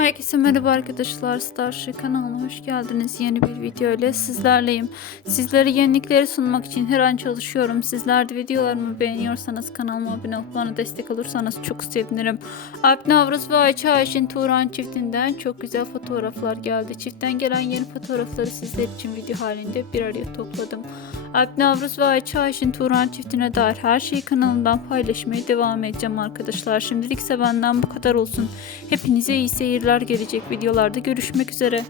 Herkese merhaba arkadaşlar. Starship kanalına hoş geldiniz. Yeni bir video ile sizlerleyim. Sizlere yenilikleri sunmak için her an çalışıyorum. Sizler de videolarımı beğeniyorsanız kanalıma abone olup bana destek olursanız çok sevinirim. Alp Navruz ve Ayça Ayşin Turan çiftinden çok güzel fotoğraflar geldi. Çiftten gelen yeni fotoğrafları sizler için video halinde bir araya topladım. Alp Navruz ve Ayça Ayşin Turan çiftine dair her şeyi kanalımdan paylaşmaya devam edeceğim arkadaşlar. Şimdilik ise benden bu kadar olsun. Hepinize iyi seyirler gelecek videolarda görüşmek üzere.